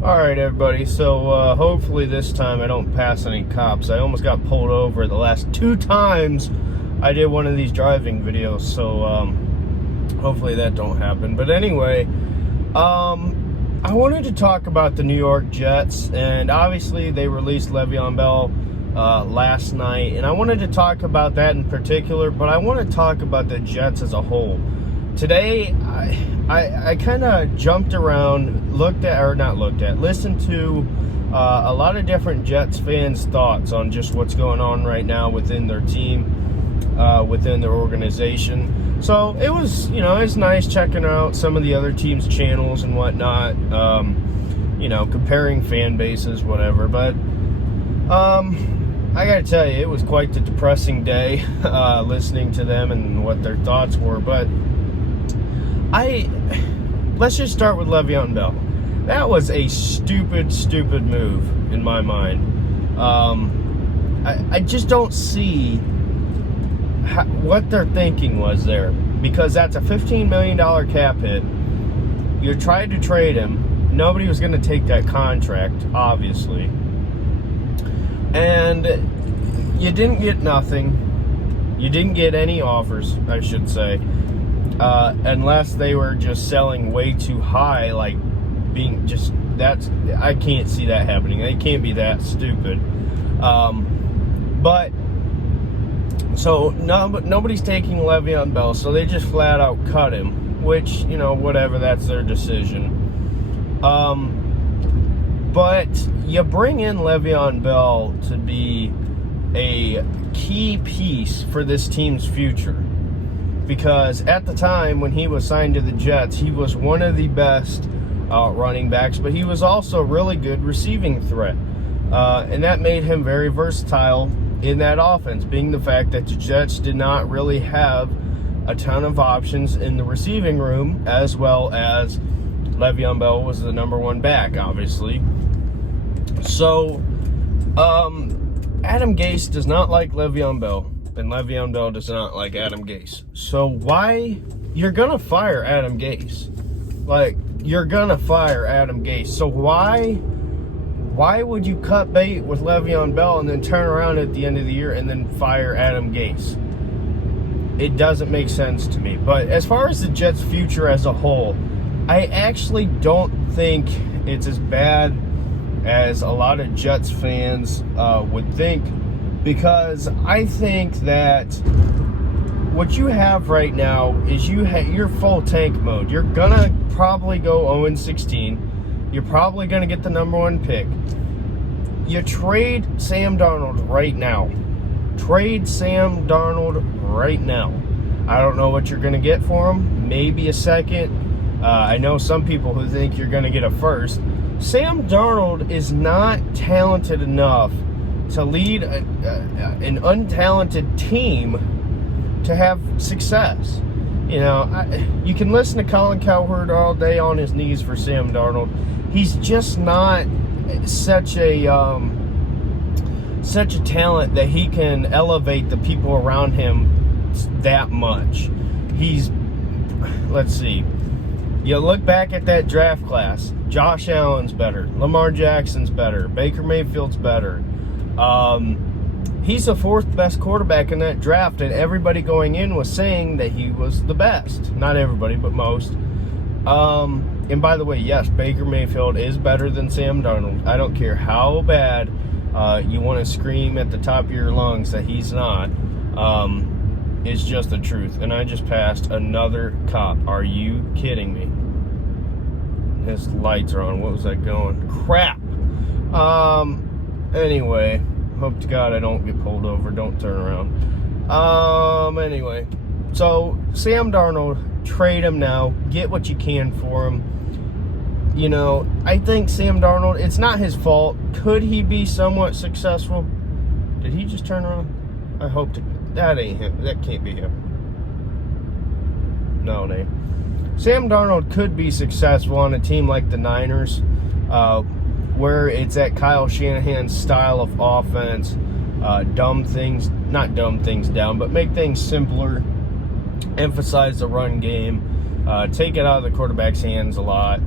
All right, everybody. So hopefully this time I don't pass any cops. I almost got pulled over the last 2 times I did one of these driving videos. So hopefully that don't happen. But anyway, I wanted to talk about the New York Jets, and obviously they released Le'Veon Bell last night, and I wanted to talk about that in particular. But I want to talk about the Jets as a whole. Today, I kind of jumped around, listened to a lot of different Jets fans' thoughts on just what's going on right now within their team, within their organization. So it was, it's nice checking out some of the other teams' channels and whatnot, comparing fan bases, whatever. But I gotta tell you, it was quite the depressing day listening to them and what their thoughts were. But let's just start with Le'Veon Bell. That was a stupid move in my mind. I just don't see what their thinking was there, because that's a $15 million cap hit. You tried to trade him. Nobody was going to take that contract, obviously. And you didn't get nothing. You didn't get any offers, I should say. Unless they were just selling way too high, I can't see that happening. They can't be that stupid. Nobody's taking Le'Veon Bell, so they just flat out cut him, which, whatever, that's their decision. But you bring in Le'Veon Bell to be a key piece for this team's future. Because at the time when he was signed to the Jets, he was one of the best running backs, but he was also a really good receiving threat. And that made him very versatile in that offense, being the fact that the Jets did not really have a ton of options in the receiving room, as well as Le'Veon Bell was the number one back, obviously. So, Adam Gase does not like Le'Veon Bell. And Le'Veon Bell does not like Adam Gase. So why? You're going to fire Adam Gase. You're going to fire Adam Gase. So why would you cut bait with Le'Veon Bell and then turn around at the end of the year and then fire Adam Gase? It doesn't make sense to me. But as far as the Jets' future as a whole, I actually don't think it's as bad as a lot of Jets fans would think. Because I think that what you have right now is you're full tank mode. You're going to probably go 0-16. You're probably going to get the number 1 pick. You trade Sam Darnold right now. Trade Sam Darnold right now. I don't know what you're going to get for him. Maybe a second. I know some people who think you're going to get a first. Sam Darnold is not talented enough to lead an untalented team to have success. You can listen to Colin Cowherd all day on his knees for Sam Darnold. He's just not such a talent that he can elevate the people around him that much. Let's see. You look back at that draft class. Josh Allen's better. Lamar Jackson's better. Baker Mayfield's better. He's the 4th best quarterback in that draft, and everybody going in was saying that he was the best. Not everybody, but most. And by the way, yes, Baker Mayfield is better than Sam Darnold. I don't care how bad you want to scream at the top of your lungs that he's not. It's just the truth. And I just passed another cop. Are you kidding me? His lights are on. What was that going? Crap. Anyway, hope to God I don't get pulled over. Don't turn around. Anyway, so Sam Darnold, trade him now. Get what you can for him. I think Sam Darnold, it's not his fault. Could he be somewhat successful? Did he just turn around? I hope to. That ain't him. That can't be him. No, it ain't. Sam Darnold could be successful on a team like the Niners, where it's at Kyle Shanahan's style of offense. Not dumb things down, but make things simpler. Emphasize the run game. Take it out of the quarterback's hands a lot.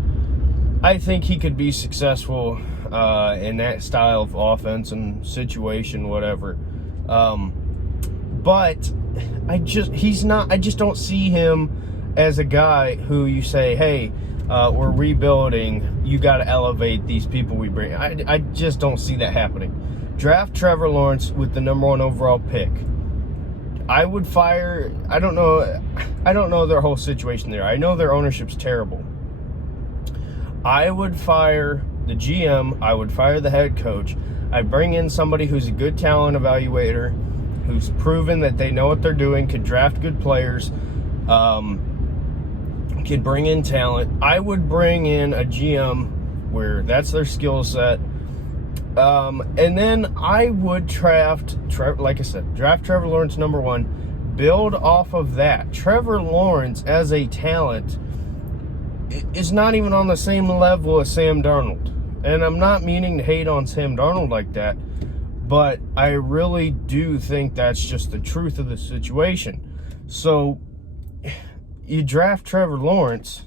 I think he could be successful in that style of offense and situation, whatever. But I just don't see him as a guy who you say, hey, we're rebuilding, you got to elevate these people we bring. I just don't see that happening. Draft Trevor Lawrence with the #1 overall pick. I would fire, I don't know their whole situation there. I know their ownership's terrible. I would fire the GM, I would fire the head coach. I'd bring in somebody who's a good talent evaluator, who's proven that they know what they're doing, could draft good players, could bring in talent. I would bring in a GM where that's their skill set. And then I would draft Trevor Lawrence #1, build off of that. Trevor Lawrence as a talent is not even on the same level as Sam Darnold. And I'm not meaning to hate on Sam Darnold like that, but I really do think that's just the truth of the situation. So you draft Trevor Lawrence,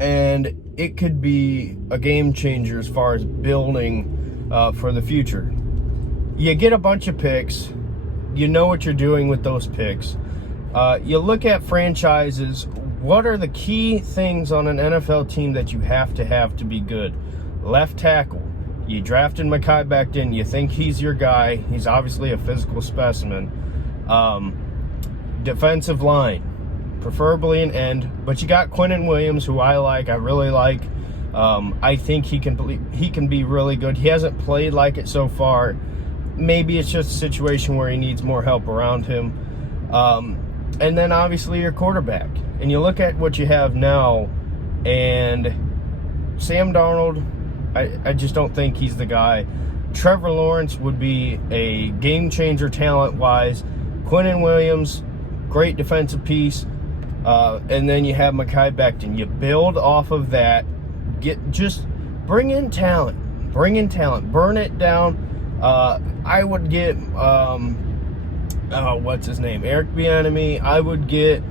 and it could be a game changer as far as building for the future. You get a bunch of picks. You know what you're doing with those picks. You look at franchises. What are the key things on an NFL team that you have to be good? Left tackle. You drafted Mekhi Becton. You think he's your guy. He's obviously a physical specimen. Defensive line, preferably an end. But you got Quinnen Williams, who I really like. I think he can be really good. He hasn't played like it so far. Maybe it's just a situation where he needs more help around him. And then obviously your quarterback. And you look at what you have now, and Sam Darnold, I just don't think he's the guy. Trevor Lawrence would be a game changer talent-wise. Quinnen Williams, great defensive piece. And then you have Mekhi Becton. You build off of that. Bring in talent. Burn it down. I would get, what's his name? Eric Bieniemy. I would get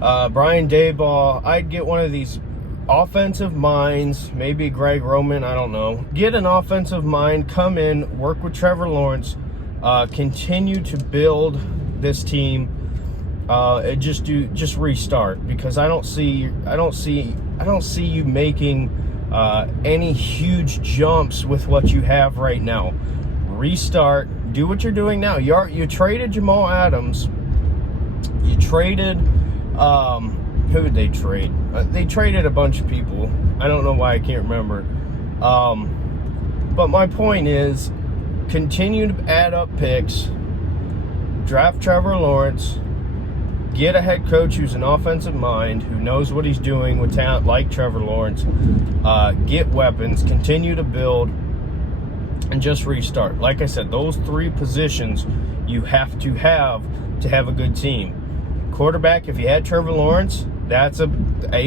Brian Daboll. I'd get one of these offensive minds, maybe Greg Roman, I don't know. Get an offensive mind, come in, work with Trevor Lawrence, continue to build this team, just restart, because I don't see you making any huge jumps with what you have right now. Restart, do what you're doing now. You traded Jamal Adams. You traded, who did they trade? They traded a bunch of people. I don't know why, I can't remember. But my point is, continue to add up picks, draft Trevor Lawrence, get a head coach who's an offensive mind, who knows what he's doing with talent like Trevor Lawrence, get weapons, continue to build, and just restart. Like I said, those three positions you have to have a good team. Quarterback, if you had Trevor Lawrence, that's a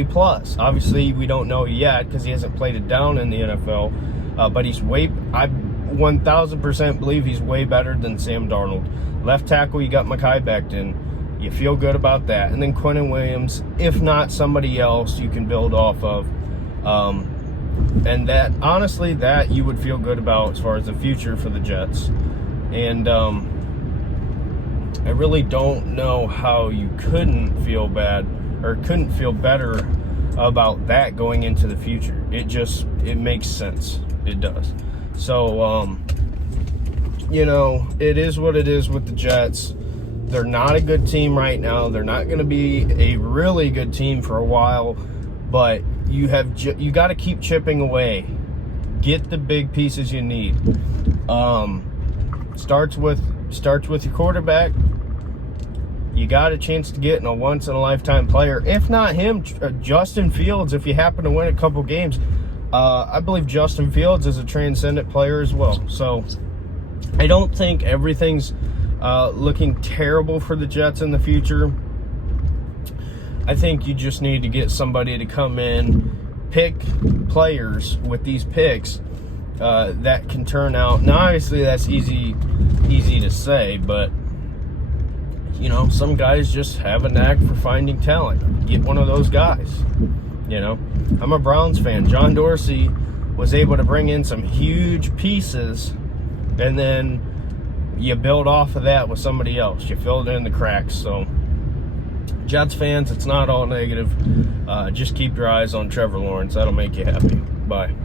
plus. Obviously, we don't know yet because he hasn't played it down in the NFL. But I 1,000% believe he's way better than Sam Darnold. Left tackle, you got Mekhi Becton. You feel good about that. And then Quinnen Williams, if not somebody else you can build off of. And that, honestly, that you would feel good about as far as the future for the Jets. And I really don't know how you couldn't feel bad or couldn't feel better about that going into the future. It makes sense. It does. So, it is what it is with the Jets. They're not a good team right now. They're not going to be a really good team for a while, but you got to keep chipping away. Get the big pieces you need. Starts with your quarterback. You got a chance to get in a once-in-a-lifetime player. If not him, Justin Fields, if you happen to win a couple games. I believe Justin Fields is a transcendent player as well. So I don't think everything's looking terrible for the Jets in the future. I think you just need to get somebody to come in, pick players with these picks that can turn out. Now, obviously, that's easy to say, but some guys just have a knack for finding talent. Get one of those guys. You know, I'm a Browns fan. John Dorsey was able to bring in some huge pieces, and then you build off of that with somebody else. You filled in the cracks. So, Jets fans, it's not all negative. Just keep your eyes on Trevor Lawrence. That'll make you happy. Bye.